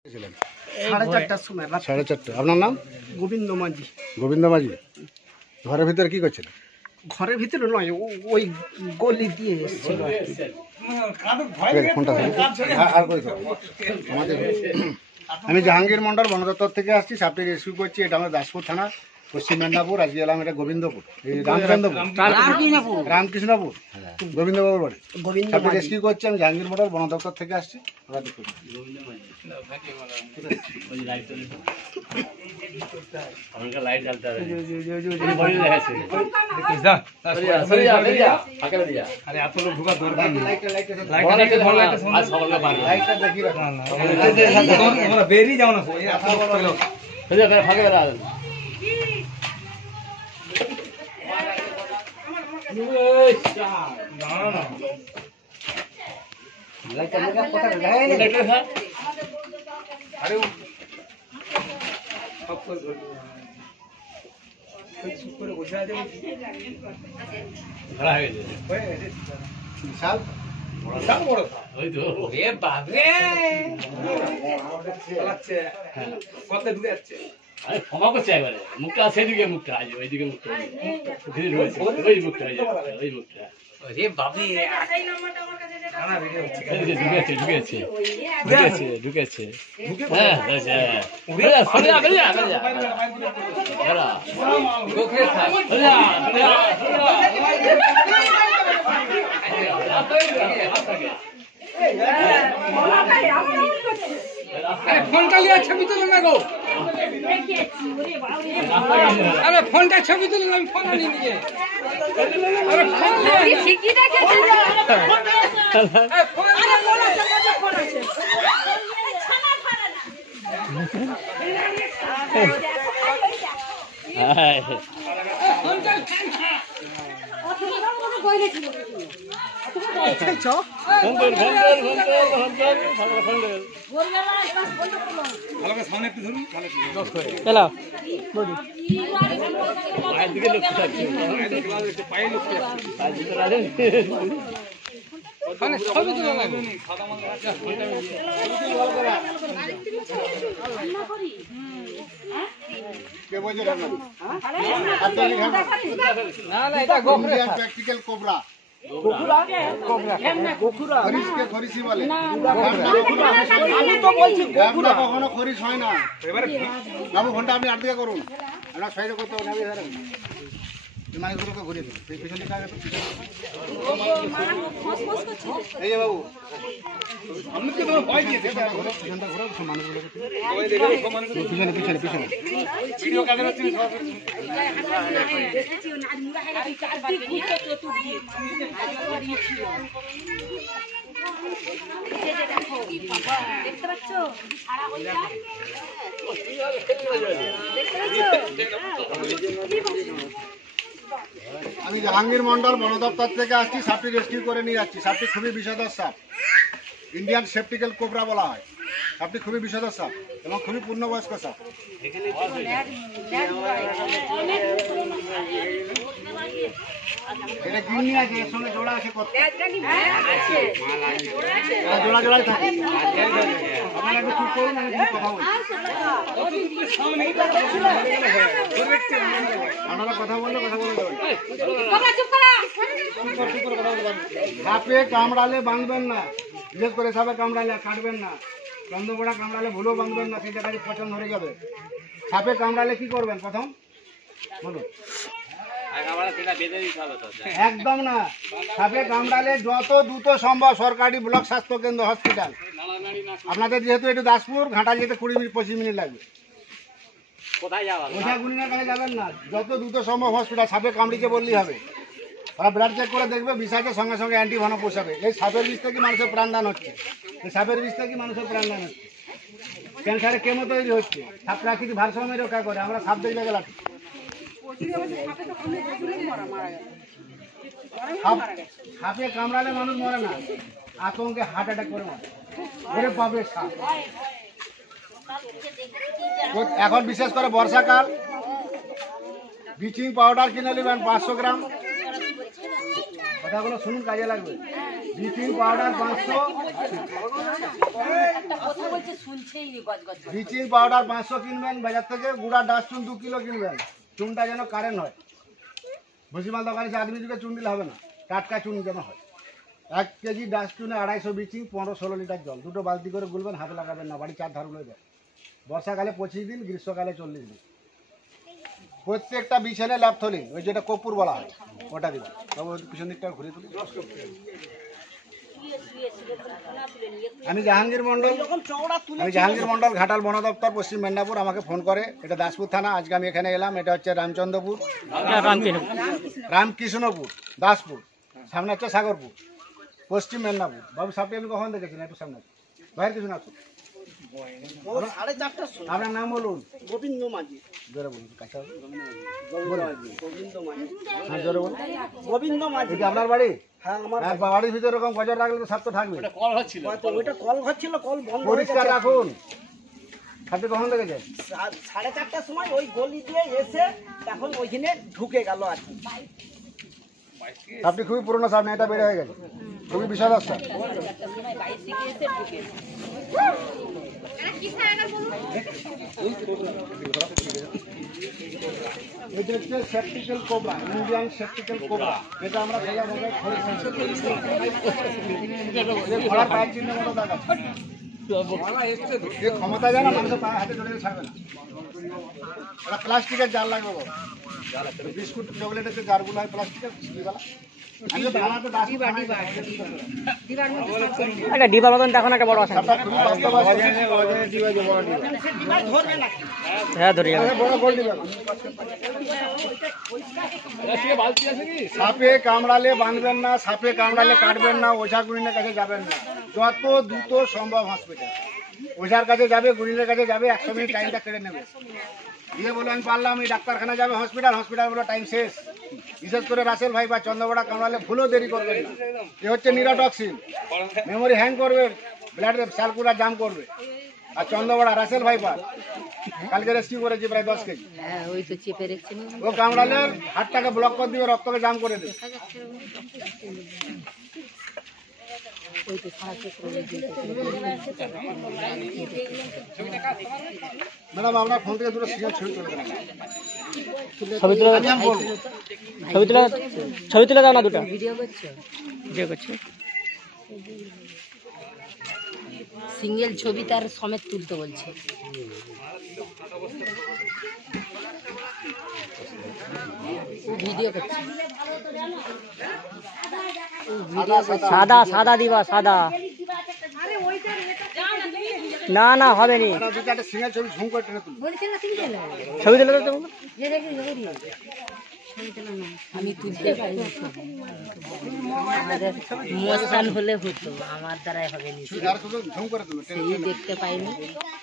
সাড়ে সময় 4:30। আপনার নাম? গোবিন্দ মাঝি। গোবিন্দ মাঝি। ঘরের ভিতরে কি করছিলেন? ঘরের ভিতরে নয়, ওই গলি দিয়ে এসেছিল আর কি। আমি জাহাঙ্গীর মন্ডল, বন দপ্তর থেকে আসছি। সাপটি রেস্কিউ করছি। এটা আমাদের দাসপুর থানা, পশ্চিম মেদিনীপুর। আজকে এলাম এটা গোবিন্দপুর, রামকৃষ্ণপুর, গোবিন্দবাবুর বাড়ি। সাপটি রেস্কিউ করছি। আমি জাহাঙ্গীর মন্ডল, বন দপ্তর থেকে আসছি। বেরিয়ে যাও না ক্ষমা করছে একবারে মুখটা সেদিকে, মুখটা ওইদিকে, মুখটা ওই মুখটা, ওই মুখটা ঢুকেছে। ফোনটা নিয়ে ছবি তুলো না গো। আরে ফোনটা ছবি তুলো, আমি ফোন নিয়ে নিয়ে। আরে ফোন ঠিকই রেখেছি। ছবি তুলো না। প্র্যাকটিক্যাল কোবরা, কখনো খরিস হয় না। বাবু ফোনটা আপনি আটদিকে করুন, আপনার সাইডে করতে হবে। মানুষগুলোকে ঘুরিয়ে দেবেন পিছনে। এই যে বাবু পিছনে পিছনে পিছনে দেখতে পাচ্ছ? আমি জাহাঙ্গীর মন্ডল, বন দপ্তর থেকে আসছি। সাপটি রেস্কিউ করে নিয়ে যাচ্ছি। সাপটি খুবই বিষধর সাপ, ইন্ডিয়ান সেপটিক্যাল কোবরা বলা হয়। সাপটি খুবই বিষধর সাপ এবং খুবই পূর্ণবয়স্ক সাপ। এটা গিন্নি আছে, এর সঙ্গে জোড়া আছে, জোড়া জোড়াই থাকে। আপনারা একটু চুপ করুন, আমি কথা বলছি। আপনারা কথা বললে কথা বলে দেবেন। সাপে কামড়ালে বাঁধবেন না, বিশেষ করে সাপে কামড়ালে কাটবেন না। চন্দ্রপোড়া কামড়ালে ভুলেও বাঁধবেন না, সেই জায়গায় পছন্দ ধরে যাবে। সাপে কামড়ালে কি করবেন প্রথম বলুন? একদম না। সাপে কামড়ালে যত দ্রুত সম্ভব সরকারি ব্লক স্বাস্থ্য কেন্দ্র, হসপিটাল। আপনাদের যেহেতু একটু দাসপুর, ঘাটা যেতে 20-25 মিনিট লাগবে। ওঝা গুনিনের কাছে যাবেন না, যত দ্রুত সম্ভব হসপিটাল। সাপে কামড়িকে বললেই হবে। ওরা ব্লাড চেক করে দেখবে, বিষ আছে, সঙ্গে সঙ্গে অ্যান্টিভেনম পোষাবে। এই সাপের বিষ থেকে মানুষের প্রাণদান হচ্ছে। এই সাপের বিষ থেকে মানুষের প্রাণদান হচ্ছে। ক্যান্সারে কেমো তৈরি হচ্ছে। সাপ প্রাকৃতিক ভারসাম্য রক্ষা করে। আমরা সাপ দেখলে গেলাম সাপে কামড়ালে মানুষ মরে না, আতঙ্কে হার্ট অ্যাটাক করে মরে। ওরে পাবে সাপ। এখন বিশেষ করে বর্ষাকাল, ব্লিচিং পাউডার কিনে নেবেন 500 গ্রাম। কথাগুলো শুনুন, কাজে লাগবে। ব্লিচিং পাউডার 500, একটা কথা বলছে শুনছেই নি গজ গজ করে। ব্লিচিং পাউডার 500 কিনবেন বাজার থেকে, গুঁড়া ডাস্ট চুন 2 কিলো কিনবেন, চুনটা যেন কারেন্ট হয়। ভুসিমাল দোকানে যে আদমি যুগে চুন দিলে হবে না, টাটকা চুন যেন হয়। 1 কেজি ডাস্ট চুনে 250 ব্লিচিং, 15-16 লিটার জল, 2টো বালতি করে গুলবেন, হাতে লাগাবেন না, বাড়ি 4 ধারগুলো দেয়। বর্ষাকালে 25 দিন, গ্রীষ্মকালে 40 দিন। প্রত্যেকটা বিছানে ল্যাপথলিন, ওই যেটা কপুর বলা হয়, ওটা দিবেন। তবে ওই পিছন দিকটা ঘুরে তুলি। আমি জাহাঙ্গীর মন্ডল, ঘাটাল বন দপ্তর, পশ্চিম মেদিনীপুর। আমাকে ফোন করে, এটা দাসপুর থানা। আজকে আমি এখানে এলাম। এটা হচ্ছে রামচন্দ্রপুর, রামকৃষ্ণপুর, দাসপুর, সামনে হচ্ছে সাগরপুর, পশ্চিম মেদিনীপুর। বাবু সাপটি আমি কখন দেখেছিলাম? একটু সামনে বাইরের কিছু না। আপনার নাম বলুন। গোবিন্দ মাঝি। জোরে বলুন, কাছে আসুন। গোবিন্দ মাঝি। হ্যাঁ, জোরে বলুন। গোবিন্দ মাঝি। এটা আপনার বাড়ি? হ্যাঁ আমার হ্যাঁ, বাড়ির ভিতরে এরকম গজর রাখলে তো সাপ তো থাকবে। কল হচ্ছিল ওইটা কল ঘর ছিল, কল বন্ধ হয়ে পরিষ্কার গেছে। রাখুন। আপনি কখন দেখেছেন? 4:30টার সময় ওই গলি দিয়ে এসে তখন ওইখানে ঢুকে গেল আর কি। আপনি খুবই পুরনো সাপ, এটা বেড়ে হয়ে গেছে, খুবই বিশাল রাস্তা। এটা হচ্ছে সেপটিক্যাল কোবরা, ইন্ডিয়ান সেপটিক্যাল কোবরা। এটা আমরা সোজা জায়গায় ঘোড়ার পায়ের চিহ্নের মতো দাগ আছে। এ ক্ষমতা জানা, মানুষের পায়ে হাতে ধরে ছাড়বে না। এটা প্লাস্টিকের জাল লাগবে বাবা। বিস্কুট চকলেটের যে জারগুলো হয় প্লাস্টিকের, আমি তো ধারাতে দাসি বাটি একটা ডিবার মতন দেখো না, একটা বড় আছে। সাপটা খুবই বাস্তব আছে। ধরবে নাকি? হ্যাঁ ধরে যাবে। বড় গোল দিবে। বালতি আছে কি? সাপে কামড়ালে বাঁধবেন না, সাপে কামড়ালে কাটবেন না, ওঝা গুনিনের কাছে যাবেন না। যত দ্রুত সম্ভব হসপিটাল। ওঝার কাছে যাবে, গুনিনের কাছে যাবে, 100 মিনিট টাইমটা কেড়ে নেবে। দিয়ে বলে আমি পারলাম, এই ডাক্তারখানা যাবে, হসপিটাল বলে টাইম শেষ। বিশেষ করে রাসেল ভাই বা চন্দ্রবড়া কামড়ালে ভুলেও দেরি করবেন না। এ হচ্ছে নিউরোটক্সিন, মেমোরি হ্যাং করবে, ব্লাডের সার্কুলার জাম করবে। আর চন্দ্রবড়া রাসেল ভাই পা কালকে রেস্কিউ করেছি প্রায় 10 কেজি। ওই তো চেপে রেখেছেন। ও কামড়ালে হাতটাকে ব্লক করে দিবে, রক্তকে জাম করে দেবে। ম্যাডাম আপনার ফোন থেকে দুটো সিগন্যাল ছবি তুলে দেন। ছবি তুলে দাও না দুটো। ভিডিও করছো? ভিডিও করছি। সিঙ্গেল ছবি তার সমেত তুলতে বলছে। ভিডিও করছে। সাদা সাদা দিবা, সাদা। না না হবে নি। ম্যাডাম দুটো একটা সিগন্যাল ছবি ঝুম করে টেনে তুলুন। ছবি তুলে দাও তো। আমি তুলতে পারি না। আমাদের মোস্তান হলে হতো, আমার দ্বারাই হবে না। যারা শুধু ঝুম করে তুলুন, টেনে এই দেখতে পাইনি।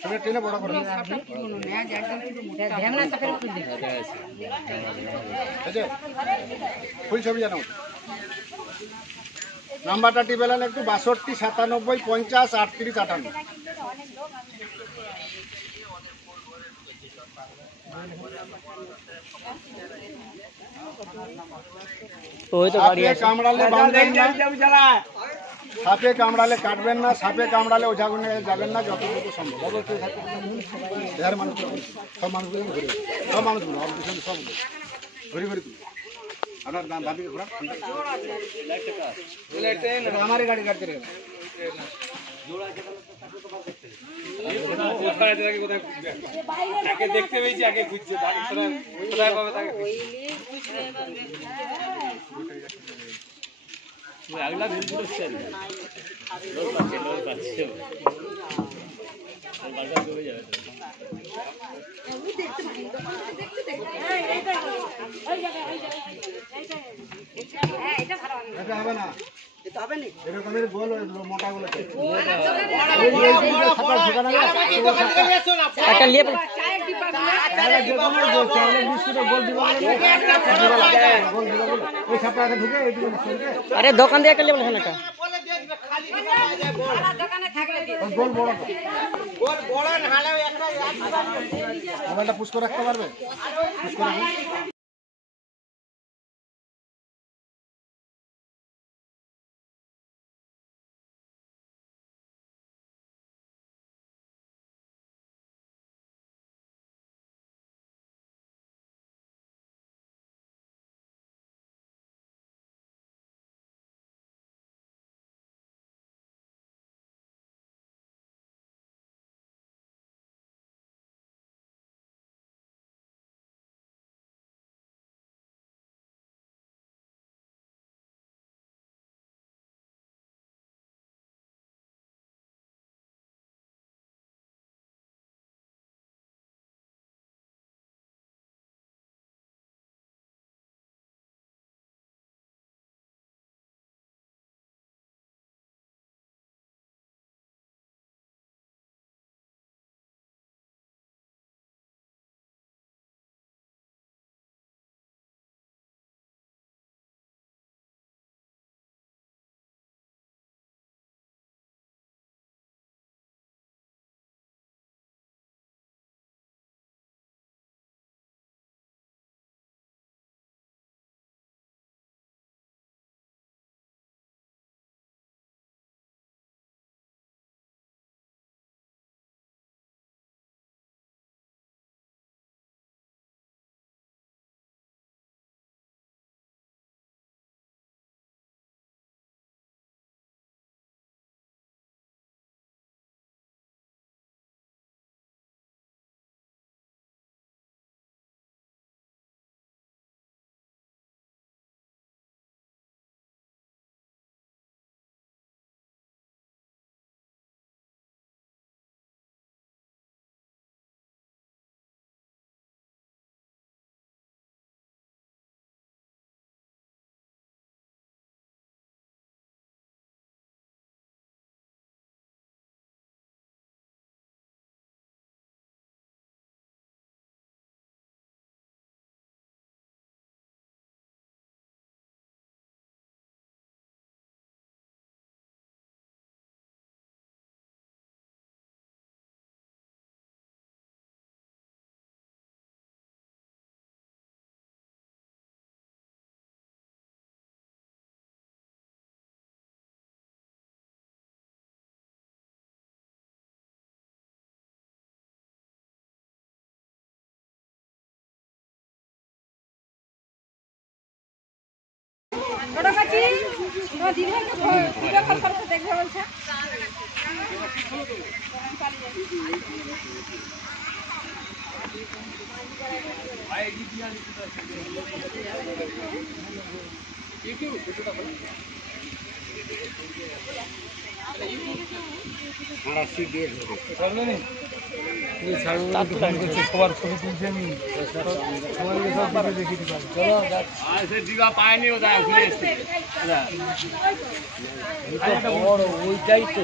ছবি টেনে বড় করে। আছে ফুল ছবি জানাও। নাম্বারটা টিপেলেন একটু, 62 97 50 38 58। ওই তো গাড়ি সাপে আছে। কামড়ালে বাঁধবেন না, সাপে কামড়ালে কাটবেন না, সাপে কামড়ালে ওঝাগুনে যাবেন না, যত দ্রুত সম্ভব। এর মানুষ সব মানুষগুলো ঘুরে, সব মানুষগুলো অপরেশন সব ঘুরে ঘুরে তুলি। আপনার দাবিকে ঘোরা আমারই গাড়ি কাটতে রেখে দেখতে পেয়েছি, আগে খুঁজছে কোথায় পাবে তাকে। আগলা ভেল করছে লোক পাচ্ছে চলে যাবে। এটা হবে না, এরকমের গোল মোটা গুলো একটা নিয়ে ওই সাপটা ঢুকে আরে দোকান দিয়ে একটা নিয়ে বলছেন একটা। গোল বড় মোবাইলটা পুশ করে রাখতে পারবে? পুশ করে সবার ছবি তুলছে আমি সবাইকে সব দেখে দিতে পারি। চলো আর সে দিবা পায়নি ও দা ঘুরে এসছে বড় ওইটাই তো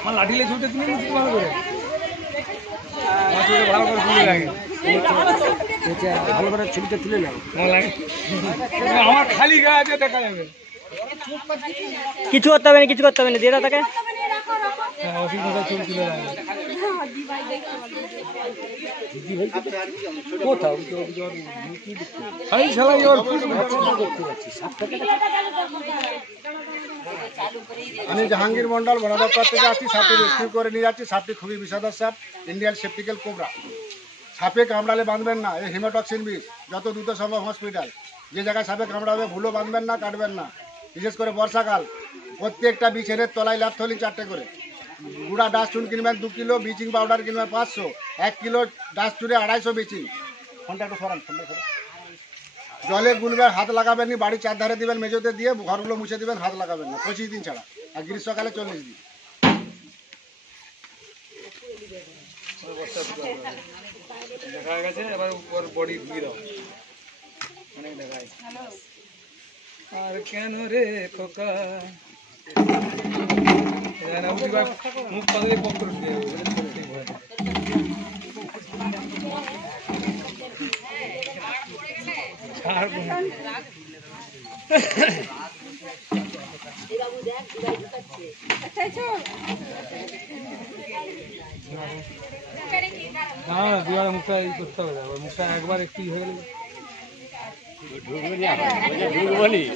আমার লাঠিলে ছুটে তুলে নিচ্ছি ভালো করে ভালো করে তুলে লাগে ভালো করে ছবিটা তুলে নাও আমার খালি গায়ে আছে দেখা যাবে কিছু করতে হবে না, কিছু করতে হবে না, দিয়ে দাও তাকে। অসুবিধা ছবি তুলে লাগে কোথাও আমি খেলাই ওর আমি জাহাঙ্গীর মন্ডল বনদপ্তর থেকে আসছি। সাপটি রেস্কিউ করে নিয়ে যাচ্ছি। সাপটি খুবই বিষাদর সাপ, ইন্ডিয়ান সেপটিক্যাল কোবরা। সাপে কামড়ালে বাঁধবেন না, এই হিমোটক্সিন বিষ। যত দ্রুত সম্ভব হসপিটাল। যে জায়গায় সাপে কামড়াবে ভুলও বাঁধবেন না, কাটবেন না। বিশেষ করে বর্ষাকাল, প্রত্যেকটা বিছের তলায় ল্যাপথলিন 4টে করে। গুঁড়া ডাস্টুন কিনবেন 2 কিলো, ব্লিচিং পাউডার কিনবেন 500, 1 কিলো ডাস্টুনে 250 ব্লিচিং। ফোনটা একটু সরান, ফোনটা সরান। জলে গুলবেন, হাত লাগাবেন নি, বাড়ির চারধারে দিবেন, মেঝেতে দিয়ে ঘরগুলো মুছে দিবেন, হাত লাগাবেন না 25 দিন ছাড়া, আর গ্রীষ্মকালে 40 দিন। দেখা গেছে এবার ওর বডি ঢুকিয়ে দাও অনেক দেখায় আর কেন রে খোকা মুখ পাতলে পত্র না দিওয়ার মুখটা ই করতে হবে, মুখটা একবার একটু হয়ে গেলে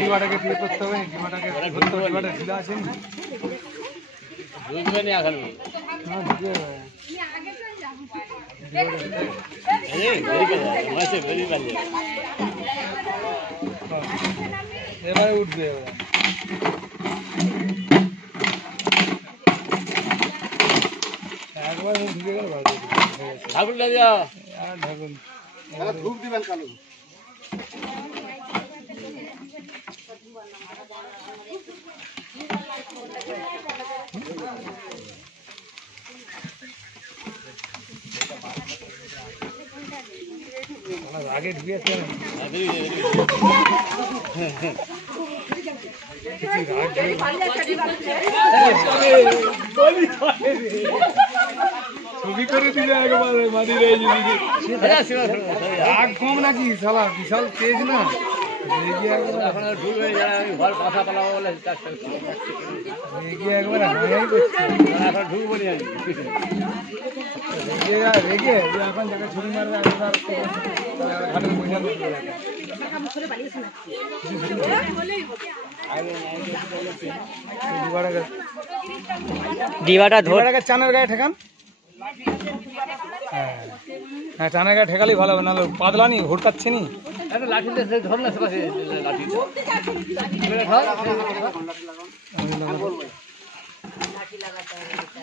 ডিমাটাকে দিয়ে করতে হবে, ডিমাটাকে ধরতে হবে, ডিমাটা ঢিলা আছে না এবারে উঠবে একবার ঢুকে গেল ঠাকুরটা যাও ঢাকুন ধূপ দিবেন কালো। আগে ঢুকে আসছে ছবি করে দিলে একবারে মানি রাগ কম নাকি শালা বিশাল তেজ না ঘর কথা পালাবো বলে একবারে হাই করছে ঢুকবো নি রেগে এখন যাকে ছবি মারবে ঘাটের পয়সা ডিবাটা ধর, চানের গায়ে ঠেকান। হ্যাঁ হ্যাঁ চানের গায়ে ঠেকালেই ভালো হবে, নাহলে পাতলা নি হুড়কাচ্ছে নি লাঠিতে ধর না সবাই লাঠি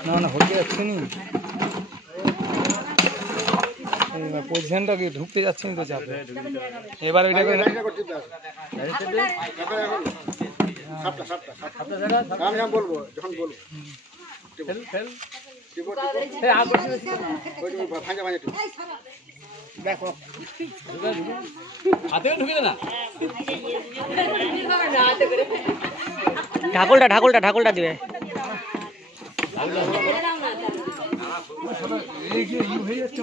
না না হুড়কে যাচ্ছে নি পজিশনটা কি ঢুকতে যাচ্ছে নি তো চাপে। এবার ওইটা করে আমি বলবো যখন বলবো দেখো হাতেও ঢুকে না ঢাকুলটা দিবে। হয়ে যাচ্ছে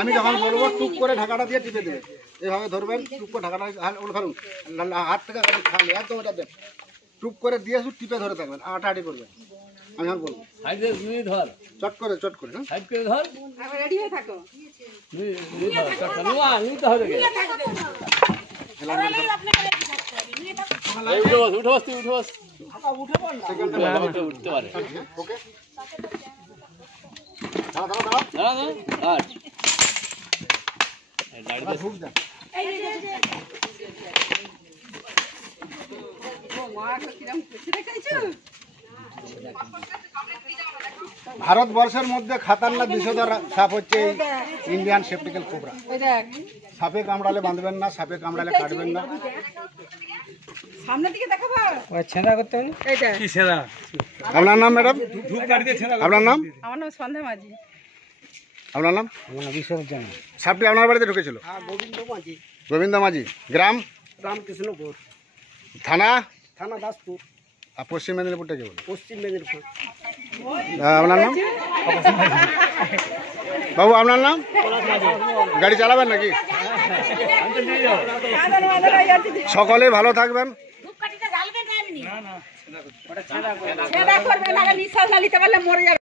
আমি যখন বলবো টুক করে ঢাকাটা দিয়ে টিপে দেবে, এভাবে ধরবেন, টুক করে ঢাকাটা ধরুন, হাত থেকে একদম এটা দেন, টুক করে দিয়ে শুধু টিপে ধরে থাকবেন, আটাআটি করবেন। আমি যখন বলবো সাইডে তুমি ধর চট করে হ্যাঁ সাইড করে ধর রেডি হয়ে থাকো। নিতে হবে উঠে বস তুই উঠে বস উঠতে পারে ওকে দাঁড়া ঢুক যা ভারতবর্ষের মধ্যে খাতারনাক বিষধর সাপ হচ্ছে এই ইন্ডিয়ান সেপটিক্যাল কোবরা। সাপে কামড়ালে বাঁধবেন না, সাপে কামড়ালে কাটবেন না। কি ছেঁড়া আপনার নাম ম্যাডাম? ধূপ কাটি দিয়ে ছেঁড়া আপনার নাম? আমার নাম সন্ধ্যা মাঝি। আপনার নাম? সাপটি আপনার বাড়িতে ঢুকেছিল? গোবিন্দ মাঝি। গ্রাম? রামকৃষ্ণপুর, থানা? থানা দাসপুর, আর পশ্চিম মেদিনীপুরটা কি বলে? পশ্চিম মেদিনীপুর। আপনার নাম? বাবু আপনার নাম? গাড়ি চালাবেন নাকি? সকলেই ভালো থাকবেন। নিঃশ্বাস না নিতে পারলে মরে যাবে।